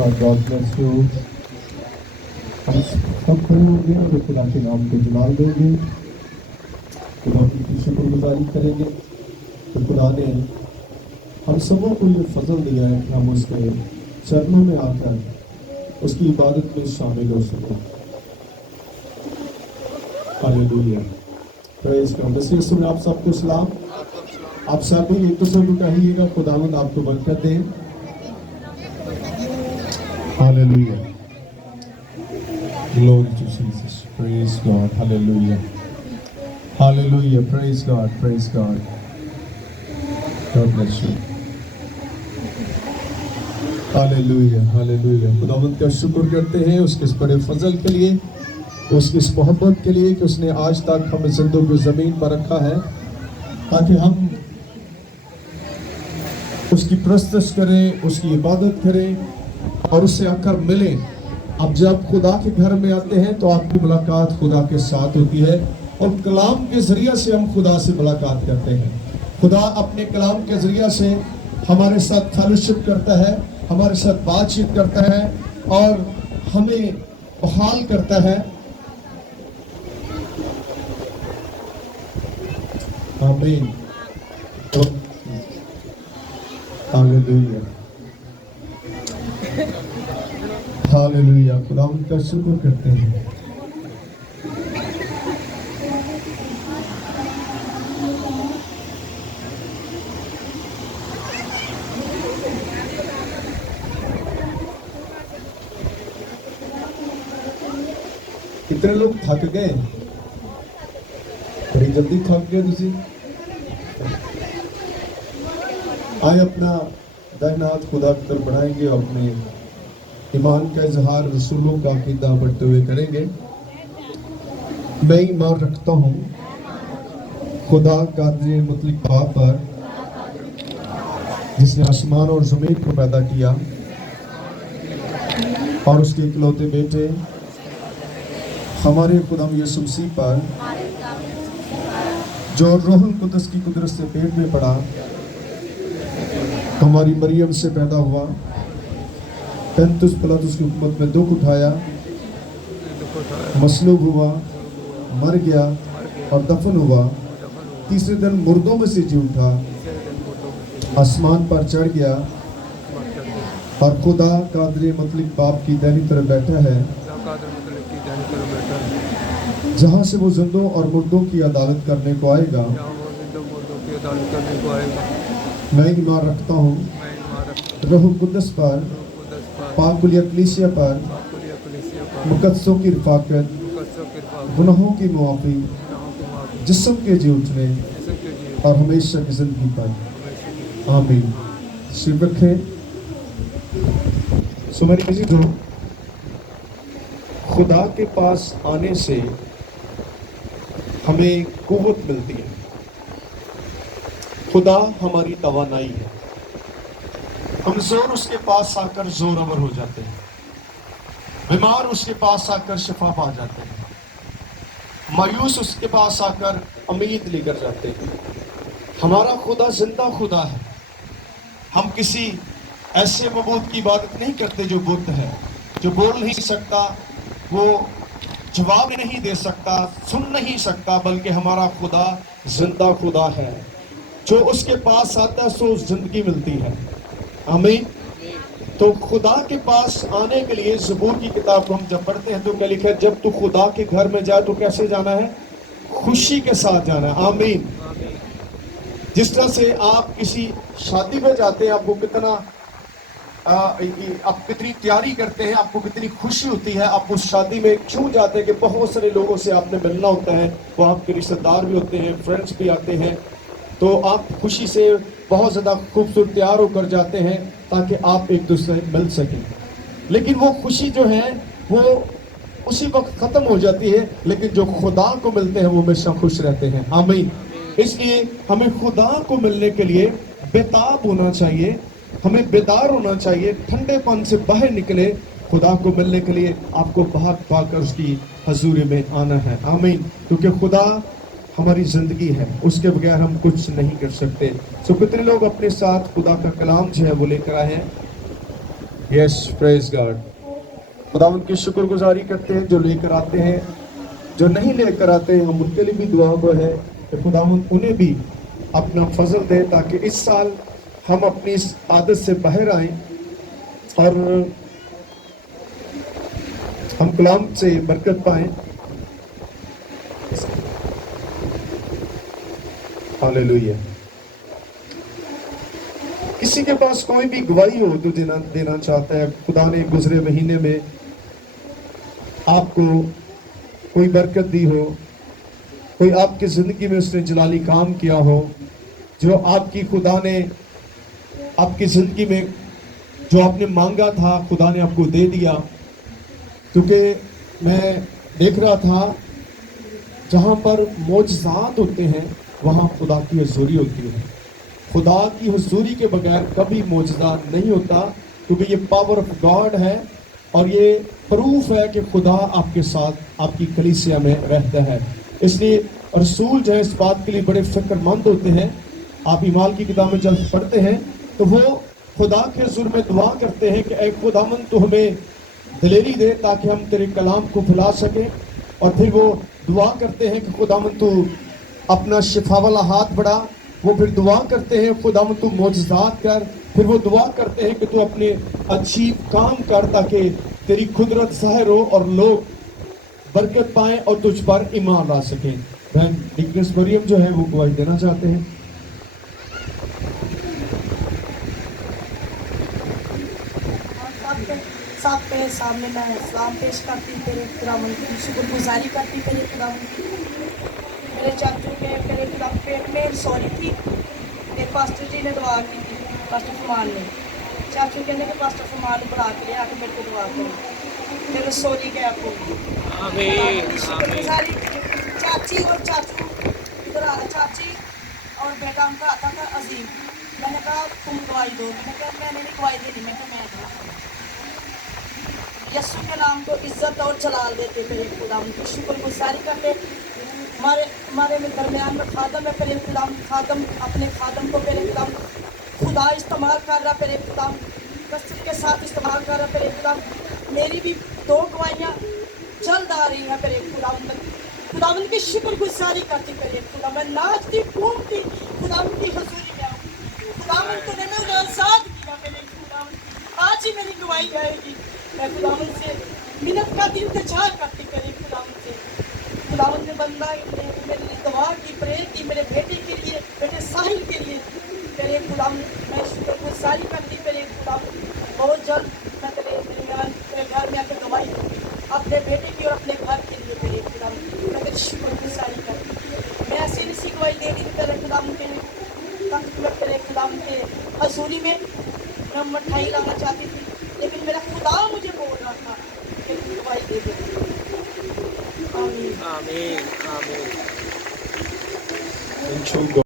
God bless you. हम सब खड़े होंगे और खुदा के नाम को जलाल देंगे, खुदा की शुक्रगुजारी करेंगे तो खुदा ने हम सबों को ये फजल दिया है कि हम उसके चरणों में आकर उसकी इबादत में शामिल हो सकें। Hallelujah, praise God. बस यीशु में आप सबको सलाम। आप सब भी एक दूसरे को कहिएगा खुदावंद आपको बरकत दे। Hallelujah, glory to Jesus, praise God, hallelujah, hallelujah, praise God, praise God, God bless you, hallelujah, hallelujah। खुदावंद का शुक्र करते हैं उसके इस बड़े फजल के लिए, उसकी इस मोहब्बत के लिए कि उसने आज तक हमें जिंदों को ज़मीन पर रखा है ताकि हम उसकी परस्तिश करें, उसकी इबादत करें और उससे आकर मिलें। अब जब खुदा के घर में आते हैं तो आपकी मुलाकात खुदा के साथ होती है और कलाम के ज़रिए से हम खुदा से मुलाकात करते हैं। खुदा अपने कलाम के ज़रिए से हमारे साथ फेलोशिप करता है, हमारे साथ बातचीत करता है और हमें बहाल करता है। आमीन। Hallelujah, hallelujah. खुदा उनका शुक्र करते हैं। कितने लोग थक गए? बड़ी जल्दी थक गए तुसी। आए अपना दाहिना हाथ खुदा की तरफ बढ़ाएंगे और अपने ईमान का इजहार रसूलों का अकीदा बढ़ते हुए करेंगे। मैं ईमान रखता हूँ खुदा कादिर मुतलक बाप पर, जिसने आसमान और ज़मीन को पैदा किया और उसके इकलौते बेटे हमारे खुदा यीशु मसीह पर, जो रूहुल कुद्दस की कुदरत से पेट में पड़ा, हमारी मरियम से पैदा हुआ, पेंतुस पिलातुस की हुकूमत में दुख उठाया, मसलूब हुआ, मर गया और दफन हुआ, तीसरे दिन मुर्दों में से जी उठा, आसमान पर चढ़ गया और खुदा कादिर मुतलक बाप की दाहिनी तरफ बैठा है, जहाँ से वो जिंदों और मुर्दों की अदालत करने को आएगा। मैं ईमान रखता हूँ रूहुल कुद्दस पर, पाकुल कलीसिया पर, मुकद्दसों की रफ़ाकत, गुनाहों की मुआफ़ी, जिस्म के जी उठने और हमेशा की ज़िंदगी पर। आमीन। सिर रखें। सो मेरी अज़ीज़ों, खुदा के पास आने से हमें क़ुव्वत मिलती है। खुदा हमारी तवानाई है। कमज़ोर उसके पास आकर ज़ोरावर हो जाते हैं, बीमार उसके पास आकर शिफा पा जाते हैं, मायूस उसके पास आकर उम्मीद लेकर जाते हैं। हमारा खुदा जिंदा खुदा है। हम किसी ऐसे मबूद की इबादत नहीं करते जो बुत है, जो बोल नहीं सकता, वो जवाब नहीं दे सकता, सुन नहीं सकता, बल्कि हमारा खुदा जिंदा खुदा है। जो उसके पास आता है सो जिंदगी मिलती है। आमीन। तो खुदा के पास आने के लिए ज़बूर की किताब को हम जब पढ़ते हैं तो क्या लिखा है? जब तू खुदा के घर में जाए तो कैसे जाना है? खुशी के साथ जाना है। आमीन। जिस तरह से आप किसी शादी में जाते हैं, आपको कितना आप कितनी तैयारी करते हैं, आपको कितनी खुशी होती है। आप उस शादी में क्यों जाते हैं कि बहुत सारे लोगों से आपने मिलना होता है, वो आपके रिश्तेदार भी होते हैं, फ्रेंड्स भी आते हैं, तो आप खुशी से बहुत ज़्यादा खूबसूरत तैयार होकर जाते हैं ताकि आप एक दूसरे से मिल सकें। लेकिन वो खुशी जो है वो उसी वक्त ख़त्म हो जाती है, लेकिन जो खुदा को मिलते हैं वो हमेशा खुश रहते हैं। आमीन। इसलिए हमें खुदा को मिलने के लिए बेताब होना चाहिए, हमें बेदार होना चाहिए, ठंडेपन से बाहर निकले। खुदा को मिलने के लिए आपको भाग पाकर उसकी हजूरी में आना है। आमीन। क्योंकि खुदा हमारी ज़िंदगी है, उसके बगैर हम कुछ नहीं कर सकते। सो कितने लोग अपने साथ खुदा का कलाम जो है वो लेकर आए हैं? Yes, praise God. खुदावंद की शुक्रगुजारी करते हैं जो लेकर आते हैं, जो नहीं लेकर आते हैं हम उनके लिए भी दुआ वो है कि खुदावंद उन्हें भी अपना फजल दे, ताकि इस साल हम अपनी इस आदत से बाहर आएं और हम कलाम से बरकत पाएं। हालेलुया। किसी के पास कोई भी गवाही हो तो देना चाहता है। खुदा ने गुजरे महीने में आपको कोई बरकत दी हो, कोई आपकी जिंदगी में उसने जलाली काम किया हो, जो आपकी खुदा ने आपकी जिंदगी में जो आपने मांगा था खुदा ने आपको दे दिया। क्योंकि मैं देख रहा था जहाँ पर मोजज़ात होते हैं वहाँ खुदा की हुजूरी होती है। खुदा की हुजूरी के बगैर कभी मोजज़ा नहीं होता, क्योंकि ये पावर ऑफ गॉड है और ये प्रूफ है कि खुदा आपके साथ आपकी कलीसिया में रहता है। इसलिए रसूल जो है इस बात के लिए बड़े फिक्रमंद होते हैं। आप ईमाल की किताब में जब पढ़ते हैं तो वो खुदा के हुजूर में दुआ करते हैं कि ऐ खुदावंद तू हमें दिलेरी दे ताकि हम तेरे कलाम को फैला सकें। और फिर वो दुआ करते हैं कि खुदावंद तू अपना शिफा वाला हाथ बढ़ा। वो फिर दुआ करते हैं खुदावंद तू मोजज़ात कर। फिर वो दुआ करते हैं कि तू अपने अच्छी काम कर ताकि तेरी कुदरत ज़ाहिर हो और लोग बरकत पाएं और तुझ पर ईमान ला सकें। बहन डिक्नेस मरियम जो है वो गवाही देना चाहते हैं। सबके सामने मैं सलाम पेश करती तेरे खुदावंद की शुक्रगुजारी करती तेरे खुदावंद की। मेरे चाचू के मेरे खुदा पेट में सॉरी थी, मेरे पास्टर जी ने दुआ की थी, पास्टर फरमान ने। चाचू कहने के पास्टर फरमान बुला के ले आके मेरे को दुआ करो, मेरे सॉरी के आपको शुक्रगुजारी। चाची और चाचू इधर आ, चाची और बेटा उनका आता था अजीम। मैंने कहा तुम गवाही दो, मैंने कहा मैंने नहीं गवाही देनी, मैं यस्सु के नाम को इज्जत और जलाल देते तेरे खुदावंद की शुक्रगुजारी करते। हमारे में दरमियान में खादम है तेरे खुदावंद, खादम अपने खादम को तेरे खुदावंद खुदा इस्तेमाल कर रहा तेरे खुदावंद, कसरत के साथ इस्तेमाल कर रहा तेरे खुदावंद। मेरी भी 2 गवाहियाँ जल्द आ रही हैं तेरे खुदावंद। खुदावंद की शुक्रगुजारी करती तेरे खुदा, मैं नाचती घूमती खुदावंद की हुजूरी में आऊँ। खुदावंद तूने मुझे आज़ाद किया तेरे खुदावंद, आज ही मेरी गवाही आएगी। मैं खुदावंद से मिन्नत का इंतजार करती करी खुदावंद से। खुदावंद ने बंदा मेरे लिए दुआ की, प्रेयर की मेरे बेटे के लिए, बेटे साहिल के लिए। तेरे खुदावंद मैं शुक्रगुजारी करती तेरे खुदावंद। बहुत जल्द मैं तेरे घर में आकर गवाही दूँगी अपने बेटे की और अपने घर के लिए तेरे खुदावंद। मैं तेरी शुक्रगुजारी करती। मैं ऐसे नहीं गवाही दे रही तेरे खुदावंद के लिए, ताकि मैं तेरे खुदावंद के हजूरी में मैं मिठाई लाना चाहती थी, लेकिन मेरा खुदा मुझे बोल रहा था कि तुम गवाही दे दो। आमीन आमीन आमीन।